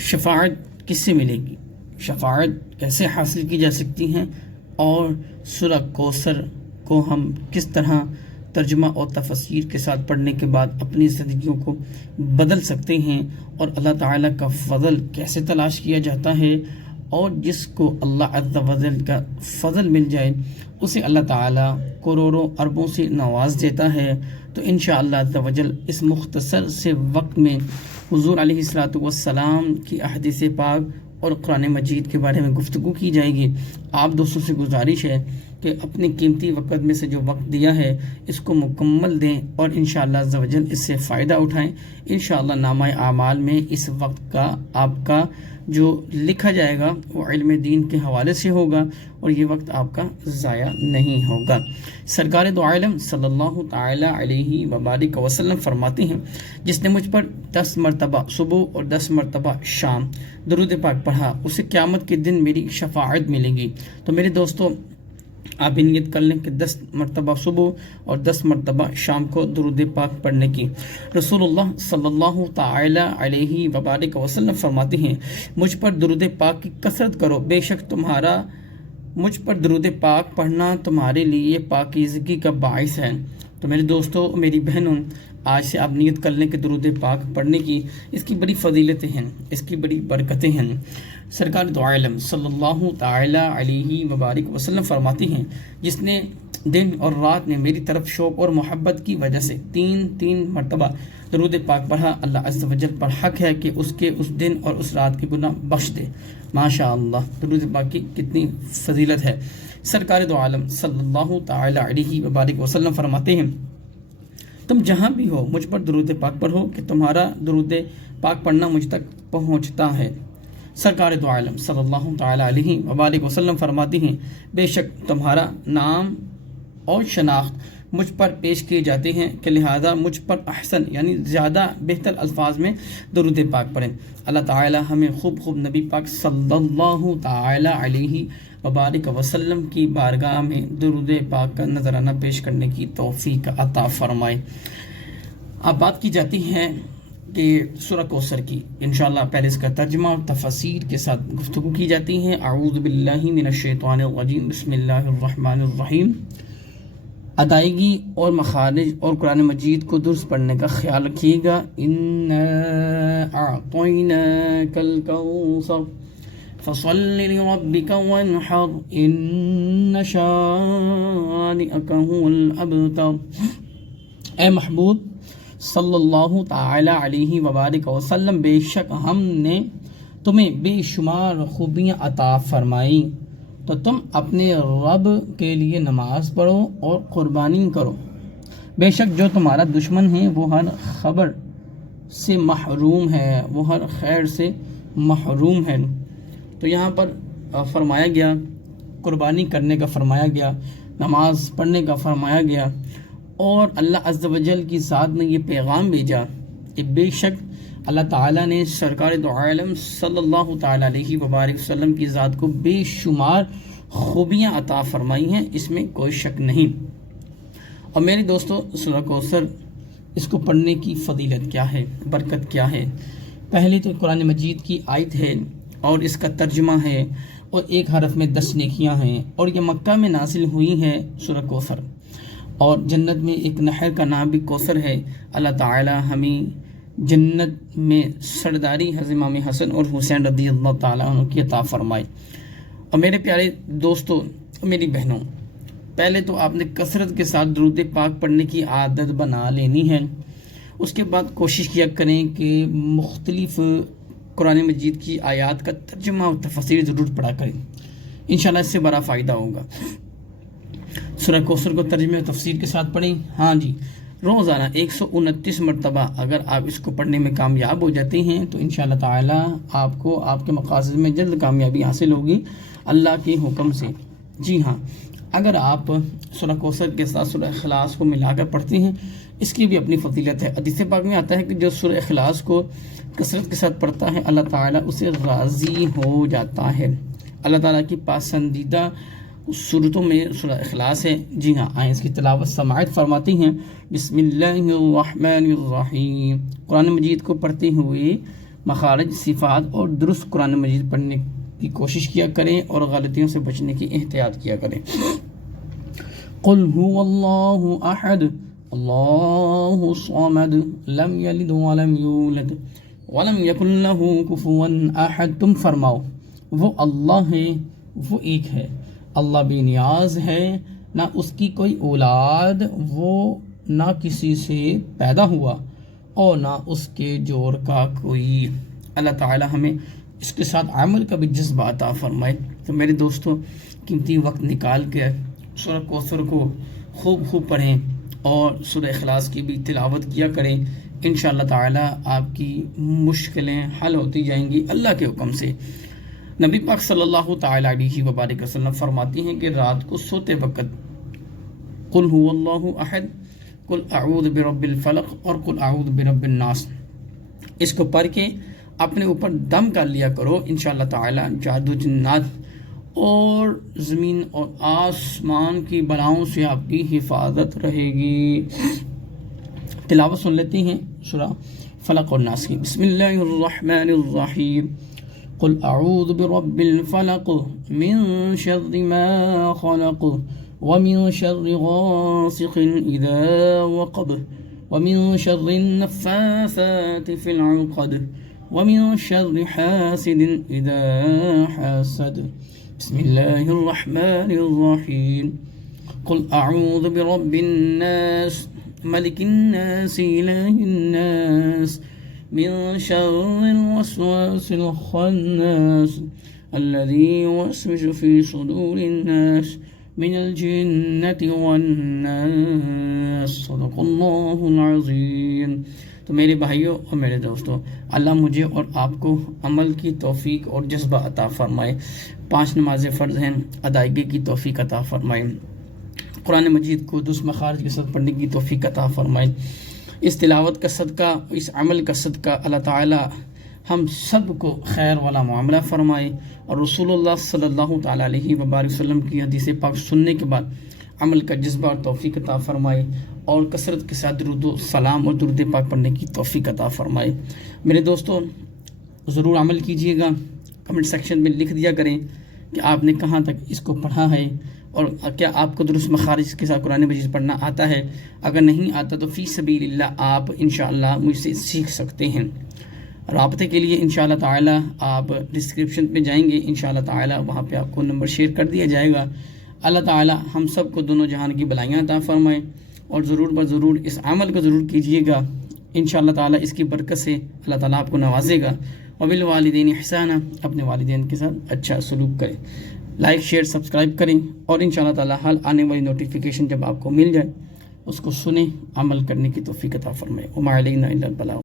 شفاعت کس سے ملے گی، شفاعت کیسے حاصل کی جا سکتی ہیں، اور سورہ کوثر کو ہم کس طرح ترجمہ اور تفسیر کے ساتھ پڑھنے کے بعد اپنی زندگیوں کو بدل سکتے ہیں، اور اللہ تعالیٰ کا فضل کیسے تلاش کیا جاتا ہے، اور جس کو اللہ عز و جل کا فضل مل جائے اسے اللہ تعالیٰ کروڑوں اربوں سے نواز دیتا ہے۔ تو انشاءاللہ عز و جل اس مختصر سے وقت میں حضور علیہ الصلوۃ والسلام کی احادیث پاک اور قرآن مجید کے بارے میں گفتگو کی جائے گی۔ آپ دوستوں سے گزارش ہے کہ اپنے قیمتی وقت میں سے جو وقت دیا ہے اس کو مکمل دیں، اور انشاءاللہ عز و جل اس سے فائدہ اٹھائیں۔ انشاءاللہ نامہ اعمال میں اس وقت کا آپ کا جو لکھا جائے گا وہ علم دین کے حوالے سے ہوگا، اور یہ وقت آپ کا ضائع نہیں ہوگا۔ سرکار دو عالم صلی اللہ تعالی علیہ وبارک وسلم فرماتے ہیں، جس نے مجھ پر 10 مرتبہ صبح اور 10 مرتبہ شام درود پاک پڑھا اسے قیامت کے دن میری شفاعت ملے گی۔ تو میرے دوستو آپ بھی نیت کر لیں کہ 10 مرتبہ صبح اور 10 مرتبہ شام کو درود پاک پڑھنے کی۔ رسول اللہ صلی اللہ تعالی علیہ وبارک وسلم فرماتے ہیں، مجھ پر درود پاک کی کثرت کرو، بے شک مجھ پر درود پاک پڑھنا تمہارے لیے پاکیزگی کا باعث ہے۔ تو میرے دوستو، میری بہنوں، آج سے آپ نیت کر لیں کہ درود پاک پڑھنے کی اس کی بڑی فضیلتیں ہیں، اس کی بڑی برکتیں ہیں۔ سرکار دو عالم صلی اللہ تعالی علیہ وبارک وسلم فرماتی ہیں، جس نے دن اور رات میں میری طرف شوق اور محبت کی وجہ سے 3 مرتبہ درود پاک پڑھا، اللہ عز و جل پر حق ہے کہ اس کے اس دن اور اس رات کے گناہ بخش دے۔ ماشاءاللہ، درود پاک کی کتنی فضیلت ہے۔ سرکار دو عالم صلی اللہ تعالی علیہ وبارک وسلم فرماتے ہیں، تم جہاں بھی ہو مجھ پر درود پاک پڑھو کہ تمہارا درود پاک پڑھنا مجھ تک پہنچتا ہے۔ سرکار دو عالم صلی اللہ تعالی علیہ وبارک وسلم فرماتی ہیں، بے شک تمہارا نام اور شناخت مجھ پر پیش کیے جاتے ہیں کہ لہذا مجھ پر احسن یعنی زیادہ بہتر الفاظ میں درود پاک پڑھیں۔ اللہ تعالی ہمیں خوب نبی پاک صلی اللہ تعالی علیہ وبارک وسلم کی بارگاہ میں درود پاک کا نذرانہ پیش کرنے کی توفیق عطا فرمائے۔ اب بات کی جاتی ہے کہ سورہ کوثر کی، انشاءاللہ پہلے اس کا ترجمہ اور تفسیر کے ساتھ گفتگو کی جاتی ہے۔ اعوذ باللہ من الشیطان الرجیم، بسم اللہ الرحمن الرحیم۔ ادائیگی اور مخارج اور قرآن مجید کو درست پڑھنے کا خیال رکھیے گا۔ اِنَّا أَعْطَيْنَاكَ الْكَوْثَرَ فَصَلِّ لِرَبِّكَ وَانْحَرْ إِنَّ شَانِئَكَ هُوَ الْأَبْتَرُ۔ اے محبوب صلی اللہ تعالی علیہ وبارک وسلم، بے شک ہم نے تمہیں بے شمار خوبیاں عطا فرمائی، تو تم اپنے رب کے لیے نماز پڑھو اور قربانی کرو۔ بے شک جو تمہارا دشمن ہے وہ ہر خبر سے محروم ہے، وہ ہر خیر سے محروم ہے۔ تو یہاں پر فرمایا گیا، قربانی کرنے کا فرمایا گیا، نماز پڑھنے کا فرمایا گیا، اور اللہ عز و جل کی ذات نے یہ پیغام بھیجا کہ بے شک اللہ تعالیٰ نے سرکار دو عالم صلی اللہ تعالیٰ علیہ وبارک وسلم کی ذات کو بے شمار خوبیاں عطا فرمائی ہیں، اس میں کوئی شک نہیں۔ اور میرے دوستو، سورہ کوثر اس کو پڑھنے کی فضیلت کیا ہے، برکت کیا ہے؟ پہلے تو قرآن مجید کی آیت ہے اور اس کا ترجمہ ہے، اور ایک حرف میں 10 نیکیاں ہیں، اور یہ مکہ میں نازل ہوئی ہے سورہ کوثر، اور جنت میں ایک نہر کا نام بھی کوثر ہے۔ اللہ تعالی ہمیں جنت میں سرداری حضرت امام حسن اور حسین رضی اللہ تعالیٰ عنہ کی عطا فرمائے۔ اور میرے پیارے دوستوں، میری بہنوں، پہلے تو آپ نے کثرت کے ساتھ درود پاک پڑھنے کی عادت بنا لینی ہے۔ اس کے بعد کوشش کیا کریں کہ مختلف قرآن مجید کی آیات کا ترجمہ اور تفسیر ضرور پڑھا کریں، انشاءاللہ اس سے بڑا فائدہ ہوگا۔ سورہ کوثر کو ترجمہ و تفسیر کے ساتھ پڑھیں۔ ہاں جی، روزانہ 129 مرتبہ اگر آپ اس کو پڑھنے میں کامیاب ہو جاتے ہیں تو انشاءاللہ تعالی آپ کو آپ کے مقاصد میں جلد کامیابی حاصل ہوگی اللہ کے حکم سے۔ جی ہاں، اگر آپ سورہ کوثر کے ساتھ سورہ اخلاص کو ملا کر پڑھتے ہیں، اس کی بھی اپنی فضیلت ہے۔ حدیث پاک میں آتا ہے کہ جو سورہ اخلاص کو کثرت کے ساتھ پڑھتا ہے اللہ تعالیٰ اسے راضی ہو جاتا ہے۔ اللہ تعالیٰ کی پسندیدہ سورتوں میں سورہ اخلاص ہے۔ جی ہاں، آئیں اس کی تلاوت سماعت فرماتی ہیں۔ بسم اللہ الرحمن الرحیم۔ قرآن مجید کو پڑھتے ہوئے مخارج، صفات اور درست قرآن مجید پڑھنے کی کوشش کیا کریں اور غلطیوں سے بچنے کی احتیاط کیا کریں۔ قل هو اللہ احد اللہ الصمد لم یلد ولم یولد ولم یکن لہ کفوا احد۔ تم فرماؤ وہ اللہ ہے، وہ ایک ہے، اللہ بے نیاز ہے، نہ اس کی کوئی اولاد، وہ نہ کسی سے پیدا ہوا اور نہ اس کے جوڑ کا کوئی۔ اللہ تعالی ہمیں اس کے ساتھ عمل کا بھی جذبہ عطا فرمائے۔ تو میرے دوستو، قیمتی وقت نکال کے سورہ کوثر کو خوب پڑھیں اور سورہ اخلاص کی بھی تلاوت کیا کریں۔ انشاءاللہ تعالی آپ کی مشکلیں حل ہوتی جائیں گی اللہ کے حکم سے۔ نبی پاک صلی اللہ تعالی علیہ وبارک وسلم فرماتی ہیں کہ رات کو سوتے وقت قل هو اللہ احد، قل اعوذ برب الفلق اور قل اعوذ برب الناس، اس کو پڑھ کے اپنے اوپر دم کر لیا کرو۔ انشاءاللہ تعالی جادو، جنات اور زمین اور آسمان کی بلاؤں سے آپ کی حفاظت رہے گی۔ تلاوت سن لیتے ہیں سورہ فلق اور ناس کی۔ بسم اللہ الرحمن الرحیم۔ قل اعوذ برب الفلق من شر ما خلق ومن شر غاسق اذا وقب ومن شر النفاثات في العقد ومن شر حاسد اذا حسد۔ بسم اللہ الرحمن الرحیم۔ قل اعوذ برب الناس ملک الناس الہ الناس من شر الوسواس الخناس الذي يوسوس في صدور الناس من الجنة والناس۔ صدق اللہ العظیم۔ تو میرے بھائیوں اور میرے دوستوں، اللہ مجھے اور آپ کو عمل کی توفیق اور جذبہ عطا فرمائے، 5 نمازیں فرض ہیں ادائیگی کی توفیق عطا فرمائے، قرآن مجید کو درست مخارج کے ساتھ پڑھنے کی توفیق عطا فرمائے۔ اس تلاوت کا صدقہ، اس عمل کا صدقہ اللہ تعالی ہم سب کو خیر والا معاملہ فرمائے، اور رسول اللہ صلی اللہ تعالی علیہ وبارک وسلم کی حدیث پاک سننے کے بعد عمل کا جذبہ اور توفیق عطا فرمائے، اور کثرت کے ساتھ درود و سلام اور درود پاک پڑھنے کی توفیق عطا فرمائے۔ میرے دوستوں، ضرور عمل کیجئے گا، کمنٹ سیکشن میں لکھ دیا کریں کہ آپ نے کہاں تک اس کو پڑھا ہے اور کیا آپ کو درست مخارج کے ساتھ قرآن مجید پڑھنا آتا ہے۔ اگر نہیں آتا تو فی سبیل اللہ آپ انشاءاللہ مجھ سے سیکھ سکتے ہیں۔ رابطے کے لیے انشاءاللہ تعالی آپ ڈسکرپشن پہ جائیں گے، انشاءاللہ تعالی وہاں پہ آپ کو نمبر شیئر کر دیا جائے گا۔ اللہ تعالی ہم سب کو دونوں جہان کی بلائیاں عطا فرمائے، اور ضرور اس عمل کو ضرور کیجیے گا، انشاءاللہ تعالی اس کی برکت سے اللہ تعالی آپ کو نوازے گا۔ وبالوالدین احسانا، اپنے والدین کے ساتھ اچھا سلوک کریں، لائک شیئر سبسکرائب کریں، اور انشاءاللہ تعالی حال آنے والی نوٹیفیکیشن جب آپ کو مل جائے اس کو سنیں، عمل کرنے کی توفیق عطا فرمائے۔ وما علینا الا البلاغ۔